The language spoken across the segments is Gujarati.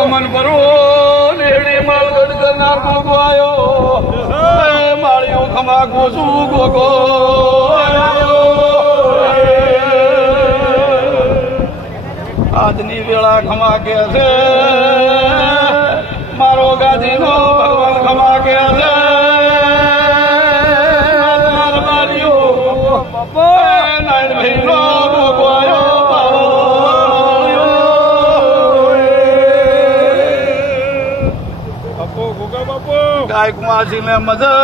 ગમન ભરો લેડી માલગઢ કરનાર ગોગો આયો માળીઓ ખમા ગોસુ ગોગો આજની વેળા ખમા કે છે મારો ગાદીનો ભગવાન ખમા કે છે નારાયણ ભાઈનો ગોગો આયો ગાય કુમારસિંહ ને મજા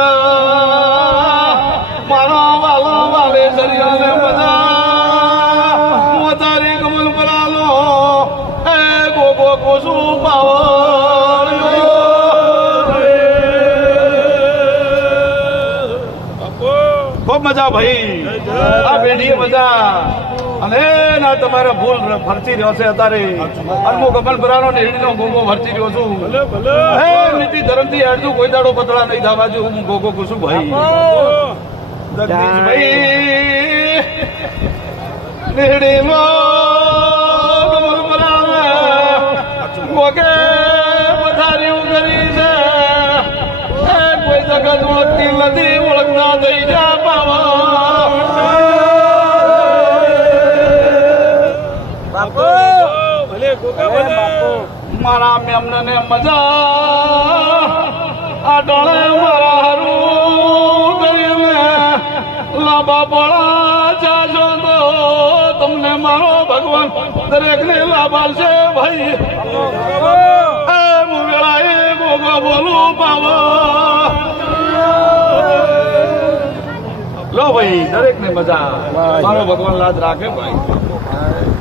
મારો વાલો વાલે સરિયા ને મજા મોતારી કમલ પરાલો હે ગોગો કોસુ પાવર ખૂબ મજા ભાઈ આ બેઠી મજા અને ના તમારે ભૂલ ફરતી રહ્યો છે અત્યારે અનમો કમલ પરાનો નેડીનો ગોગો ફરતી રહ્યો છું હે નીતિ ધર્મથી હેડજો કોઈ દાડો પતળા નહીં થવા જો હું ગોગો કુસું ભાઈ જગદીશભાઈ નેડીનો કમલ પરાનો ગોગે પથારીઓ કરી છે કોઈ જગત ઓળખતી નથી ઓળખતા થઈ જા પાવા મારા મેમને ને મજા આ ડાળે મારા હારું કરીને લાંબા પડા જાજો તો તમને મારો ભગવાન દરેક ને લાભાલ છે ભાઈ હું વેળા એ ગોગો બોલું પાવા લો ભાઈ દરેક ને મજા મારો ભગવાન લાજ રાખે ભાઈ